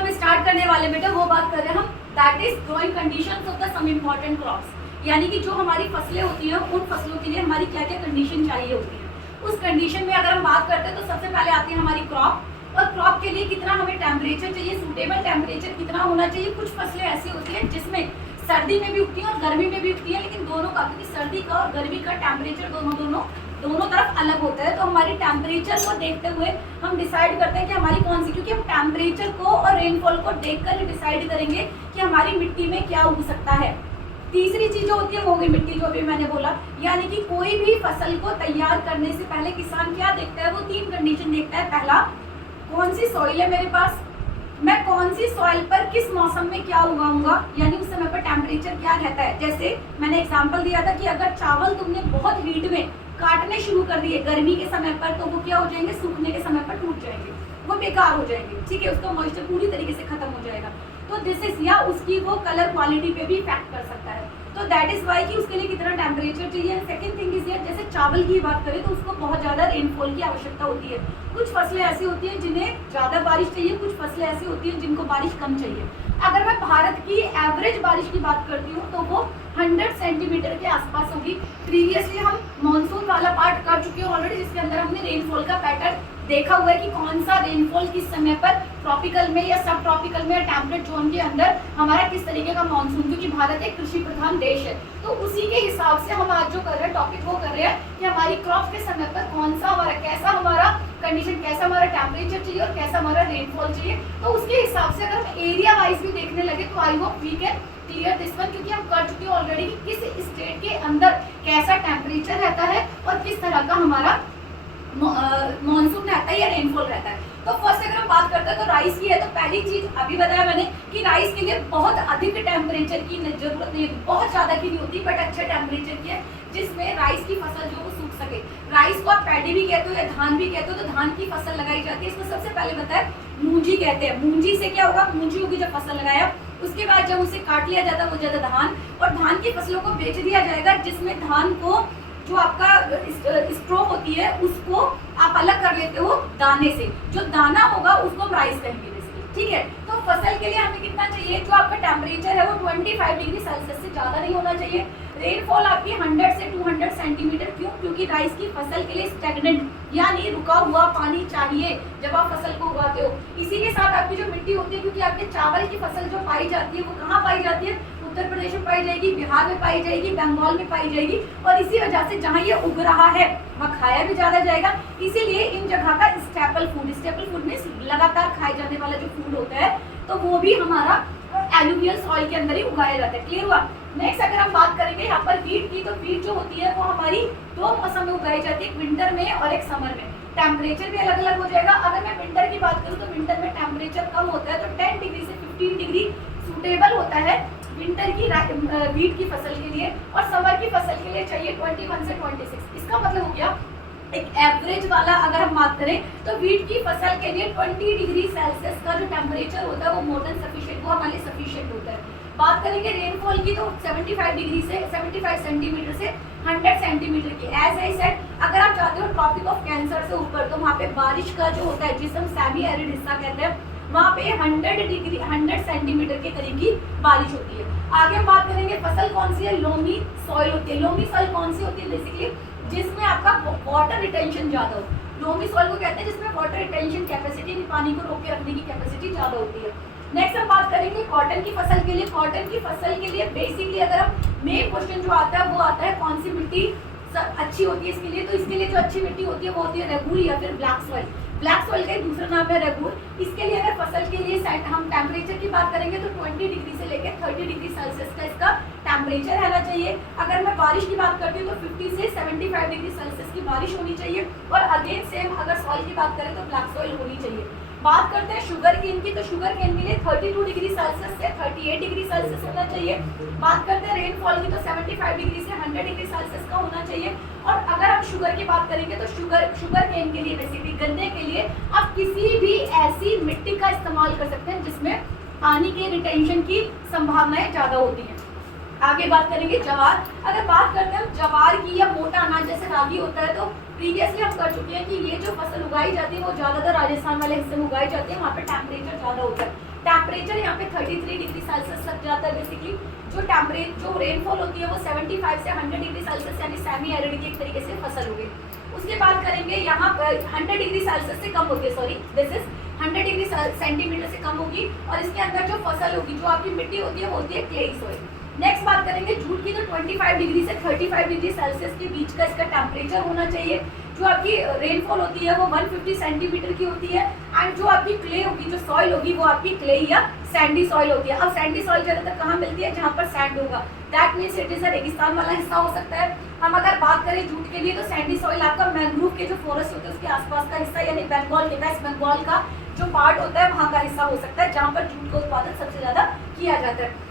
हम स्टार्ट करने वाले बेटा वो बात कर रहे हैं हम, that is growing conditions of the some important crops. यानी कि जो हमारी फसलें होती हैं उन फसलों के लिए हमारी क्या क्या कंडीशन चाहिए होती है। उस कंडीशन में अगर हम बात करते हैं तो सबसे पहले आती है हमारी क्रॉप, और क्रॉप के लिए कितना हमें टेम्परेचर चाहिए, सूटेबल टेम्परेचर कितना होना चाहिए। कुछ फसलें ऐसी होती हैं जिसमें सर्दी में भी उगती हैं और गर्मी में भी उगती हैं, लेकिन दोनों का, क्योंकि सर्दी का और गर्मी का टेम्परेचर दोनों तरफ अलग होता है। तो हमारी टेम्परेचर को देखते हुए हम डिसाइड करते हैं कि हमारी कौन सी, क्योंकि हम टेम्परेचर को और रेनफॉल को देखकर ही डिसाइड करेंगे कि हमारी मिट्टी में क्या उग सकता है। तीसरी चीज जो होती है वो होगी मिट्टी, जो भी मैंने बोला, यानी कि कोई भी फसल को तैयार करने से पहले किसान क्या देखता है, वो 3 कंडीशन देखता है। पहला, कौन सी सॉइल है मेरे पास, मैं कौन सी सॉइल पर किस मौसम में क्या उगाऊंगा, यानी उस समय पर टेम्परेचर क्या रहता है। जैसे मैंने एग्जांपल दिया था कि अगर चावल तुमने बहुत हीट में काटने शुरू कर दिए गर्मी के समय पर, तो वो क्या हो जाएंगे, सूखने के समय पर टूट जाएंगे, वो बेकार हो जाएंगे, ठीक है, उसका मॉइस्चर पूरी तरीके से खत्म हो जाएगा। तो दिस इज, या उसकी वो कलर क्वालिटी पे भी इफेक्ट कर सकता है। तो दैट इज वाई कि उसके लिए कितना टेम्परेचर चाहिए। सेकंड थिंग इज दैट, जैसे चावल की बात करें तो उसको बहुत ज़्यादा रेनफॉल की आवश्यकता होती है। कुछ फसलें ऐसी होती हैं जिन्हें ज़्यादा बारिश चाहिए, कुछ फसलें ऐसी होती हैं जिनको बारिश कम चाहिए। अगर मैं भारत की एवरेज बारिश की बात करती हूँ तो वो 100 सेंटीमीटर के आसपास होगी। प्रीवियसली हम मानसून वाला पार्ट कर चुके हैं ऑलरेडी, जिसके अंदर हमने रेनफॉल का पैटर्न देखा हुआ है कि कौन सा रेनफॉल किस समय पर ट्रॉपिकल में या सब ट्रॉपिकल में या टेम्परेट जोन के अंदर हमारा किस तरीके का मानसून, क्योंकि भारत एक कृषि प्रधान देश है। तो उसी के हिसाब से हम आज जो कर रहे हैं टॉपिक वो कर रहे हैं कि हमारी क्रॉप के समय पर कौन सा हमारा, कैसा हमारा कंडीशन, कैसा हमारा टेम्परेचर चाहिए और कैसा हमारा रेनफॉल चाहिए। तो उसके हिसाब से अगर हम एरिया वाइज भी देखने लगे तो I hope we can clear this one, क्योंकि हम कर चुके हैं ऑलरेडी कि किस स्टेट के अंदर कैसा टेम्परेचर रहता है और किस तरह का हमारा मॉनसून रहता है या रेनफॉल रहता है। तो फर्स्ट अगर हम बात करते हैं तो राइस की है, तो पहली चीज अभी बताया मैंने कि राइस के लिए बहुत अधिक टेम्परेचर की जरूरत नहीं, बहुत ज्यादा की नहीं होती, बट अच्छे टेम्परेचर की है जिसमें राइस की फसल जो वो सूख सके। राइस को आप पैडी भी कहते हो या धान भी कहते हो, तो धान की फसल लगाई जाती है। इसमें सबसे पहले बताया मूंजी कहते हैं। मूंजी से क्या होगा, मूंजी होगी जब फसल लगाया, उसके बाद जब उसे काट लिया जाता है वो ज्यादा धान, और धान की फसलों को बेच दिया जाएगा, जिसमें धान को जो आपका स्ट्रो होती है उसको आप अलग कर लेते हो दाने से, जो दाना होगा उसको हम राइस कहेंगे बेसिकली, ठीक है। तो फसल के लिए हमें कितना चाहिए, जो आपका टेम्परेचर है वो 25 डिग्री सेल्सियस से ज़्यादा नहीं होना चाहिए। रेनफॉल आपकी 100 से 200 सेंटीमीटर, क्यों, क्योंकि राइस की फसल के लिए स्टेगनेंट यानी रुका हुआ पानी चाहिए जब आप फसल को उगाते हो। इसी के साथ आपकी जो मिट्टी होती है, क्योंकि आपके चावल की फसल जो पाई जाती है वो कहाँ पाई जाती है, उत्तर प्रदेश में पाई जाएगी, बिहार में पाई जाएगी, बंगाल में पाई जाएगी, और इसी वजह से जहाँ ये उग रहा है वहाँ खाया भी ज़्यादा जाएगा। इसीलिए इन जगह का स्टेपल फूड में लगातार खाए जाने वाला जो फूड होता है तो वो भी हमारा एलुवियल सॉइल के अंदर ही उगाया जाता है। क्लियर हुआ। नेक्स्ट अगर हम बात करेंगे यहाँ पर वीट की, तो वीट जो होती है वो हमारी 2 मौसम में उगाई जाती है, एक विंटर में और एक समर में। टेम्परेचर भी अलग अलग हो जाएगा। अगर मैं विंटर की बात करूँ तो विंटर में टेम्परेचर कम होता है, तो 10 डिग्री से 15 डिग्री सूटेबल होता है विंटर की वीट की फसल के लिए, और समर की फसल के लिए चाहिए 21 से 26। इसका मतलब हो गया एक एवरेज वाला अगर हम बात करें तो वीट की फसल के लिए 20 डिग्री सेल्सियस का जो टेम्परेचर होता है वो मोर देन सफिशिएंट, वो हमारे लिए सफिशिएंट होता है। बात करेंगे रेनफॉल की तो 75 डिग्री से 75 सेंटीमीटर से 100 सेंटीमीटर की। एज आई सेड, अगर आप चाहते हो ट्रॉपिक ऑफ कैंसर से ऊपर, तो वहाँ पे बारिश का जो होता है, जिसे हम सेमी एरिड हिस्सा कहते हैं, वहाँ पे 100 सेंटीमीटर के करीब की बारिश होती है। आगे हम बात करेंगे फसल कौन सी है, लोमी सॉइल होती है। लोमी सॉइल कौन सी होती है, बेसिकली जिसमें आपका वाटर रिटेंशन ज़्यादा हो। लोमी सॉइल को कहते हैं जिसमें वाटर रिटेंशन कैपेसिटी, पानी को रोक के रखने की कैपेसिटी ज़्यादा होती है। नेक्स्ट हम बात करेंगे कॉटन की फसल के लिए। कॉटन की फसल के लिए बेसिकली अगर हम मेन क्वेश्चन जो आता है वो आता है कौन सी मिट्टी अच्छी होती है इसके लिए। तो इसके लिए जो अच्छी मिट्टी होती है वो होती है रेगूर या फिर ब्लैक सॉइल। ब्लैक सॉइल का दूसरा नाम है रेगूर। इसके लिए अगर फसल के लिए हम टेम्परेचर की बात करेंगे तो 20 डिग्री से लेकर 30 डिग्री सेल्सियस का इसका टेम्परेचर रहना चाहिए। अगर मैं बारिश की बात करती हूँ तो 50 से 75 डिग्री सेल्सियस की बारिश होनी चाहिए। और अगेन सेम अगर सॉइल की बात करें तो ब्लैक सॉइल होनी चाहिए। बात करते हैं शुगर केन की, तो शुगर केन के लिए 32 डिग्री सेल्सियस से 38 डिग्री सेल्सियस होना चाहिए। बात करते हैं रेनफॉल की तो 75 डिग्री से 100 डिग्री सेल्सियस का होना चाहिए। और अगर हम शुगर की बात करेंगे तो शुगर केन के लिए बेसिकली गन्ने के लिए आप किसी भी ऐसी मिट्टी का इस्तेमाल कर सकते हैं जिसमें पानी के रिटेंशन की संभावनाएं ज़्यादा होती हैं। आगे बात करेंगे जवार। अगर बात करते हैं जवार की या मोटा अनाज जैसे रागी होता है, तो प्रीवियसली हम कर चुके हैं कि ये जो फसल उगाई जाती है वो ज़्यादातर राजस्थान वाले हिस्से में उगाई जाती है, वहाँ पे टेम्परेचर ज़्यादा होता है। टेम्परेचर यहाँ पे 33 डिग्री सेल्सियस लग जाता है बेसिकली। जो रेनफॉल होती है वो 75 से 100 डिग्री सेल्सियस यानी सेमी एरिड की एक तरीके से फसल होगी। उसके बाद करेंगे यहाँ पर 100 डिग्री सेल्सियस से कम होती है, sorry this is 100 degree centimetre से कम होगी, और इसके अंदर जो फसल होगी, जो आपकी मिट्टी होती है वो होती है क्लेई सॉइल। नेक्स्ट बात करेंगे जूट की, तो 25 डिग्री से 35 डिग्री सेल्सियस के बीच का इसका टेम्परेचर होना चाहिए। जो आपकी रेनफॉल होती है वो 150 सेंटीमीटर की होती है, एंड जो आपकी क्ले होगी, जो सॉइल होगी, वो आपकी क्ले या सैंडी सॉइल होती है। अब सैंडी सॉइल ज़्यादातर कहाँ मिलती है? जहाँ पर सैंड होगा, that means it is a रेगिस्तान वाला हिस्सा हो सकता है। हम अगर बात करें जूट के लिए, तो सैंडी सॉइल आपका मैंग्रोव के जो फॉरेस्ट होते हैं उसके आसपास का हिस्सा, यानी बंगाल के वेस्ट बंगाल का जो पार्ट होता है वहाँ का हिस्सा हो सकता है, जहाँ पर जूट का उत्पादन सबसे ज़्यादा किया जाता है।